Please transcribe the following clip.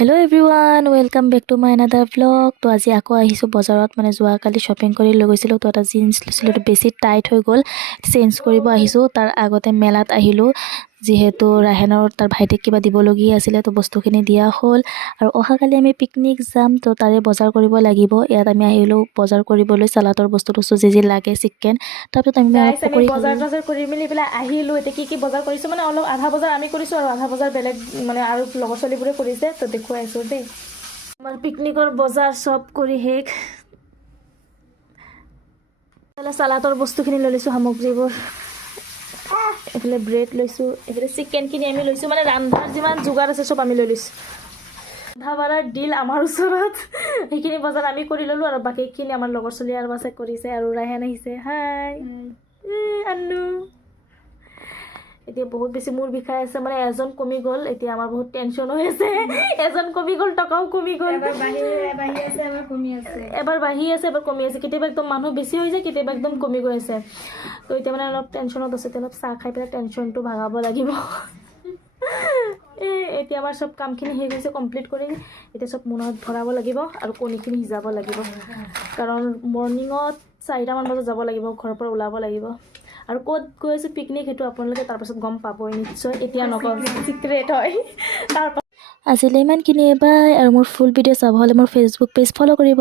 Hello' everyone, welcome back to my another blog. তো আজি আকৌ আহিছোঁ বজাৰত, মানে যোৱাকালি শ্বপিং কৰি লৈ গৈছিলোঁ। তো এটা জিন্স লৈছিলোঁ, তো বেছি টাইট হৈ গ'ল, চেঞ্জ কৰিব আহিছোঁ। তাৰ আগতে মেলাত আহিলোঁ, যিহেতু ৰাহেনৰ তাৰ ভাইটিক কিবা দিবলগীয়া আছিলে, তো বস্তুখিনি দিয়া হ'ল। আৰু অহাকালি আমি পিকনিক যাম, তো তাৰে বজাৰ কৰিব লাগিব। ইয়াত আমি আহিলোঁ বজাৰ কৰিবলৈ, চালাডৰ বস্তু যি লাগে, চিকেন। তাৰপিছত আমি বজাৰ কৰি মেলি পেলাই আহিলোঁ। এতিয়া কি বজাৰ কৰিছোঁ মানে অলপ আধা বজাৰ আমি কৰিছোঁ আৰু আধা বজাৰ বেলেগ মানে আৰু লগৰ ছোৱালীবোৰে কৰিছে। তো দেখুৱাইছোঁ দেই, আমাৰ পিকনিকৰ বজাৰ চব কৰি শেষ। চালাডৰ বস্তুখিনি লৈ লৈছোঁ, সামগ্ৰীবোৰ। এইফালে ব্ৰেড লৈছোঁ, এইফালে চিকেনখিনি আমি লৈছোঁ, মানে ৰান্ধাৰ যিমান যোগাৰ আছে চব আমি লৈ লৈছোঁ। ৰন্ধা বঢ়াৰ ডিল আমাৰ ওচৰত, সেইখিনি বজাৰ আমি কৰি ল'লোঁ আৰু বাকীখিনি আমাৰ লগৰ ছোৱালী আৰু আছে কৰিছে। আৰু ৰাহেন আহিছে, হাই আন্নু। এতিয়া বহুত বেছি মূৰ বিষাই আছে, মানে এজন কমি গ'ল, এতিয়া আমাৰ বহুত টেনশ্যন হৈ আছে। এজন কমি গ'ল, টকাও কমি গ'ল, এবাৰ বাঢ়ি আছে এবাৰ কমি আছে, এবাৰ বাঢ়ি আছে এবাৰ কমি আছে। কেতিয়াবা একদম মানুহ বেছি হৈ যায়, কেতিয়াবা একদম কমি গৈ আছে। তো এতিয়া মানে অলপ টেনশ্যনত আছে, অলপ চাহ খাই পেলাই টেনশ্যনটো ভাঙাব লাগিব। এতিয়া আমাৰ চব কামখিনি শেষ হৈছে, কমপ্লিট কৰি এতিয়া চব মনত ভৰাব লাগিব আৰু কণীখিনি সিজাব লাগিব, কাৰণ মৰ্ণিঙত 4টামান বজাত যাব লাগিব, ঘৰৰ পৰা ওলাব লাগিব। আৰু ক'ত গৈ আছোঁ পিকনিক, সেইটো আপোনালোকে তাৰপাছত গম পাবই নিশ্চয়, এতিয়া নকওঁ, চিক্ৰেট হয়। আজিলৈ ইমানখিনিয়ে, বাই। আৰু মোৰ ফুল ভিডিঅ' চাব হ'লে মোৰ ফেচবুক পেজ ফ'ল' কৰিব।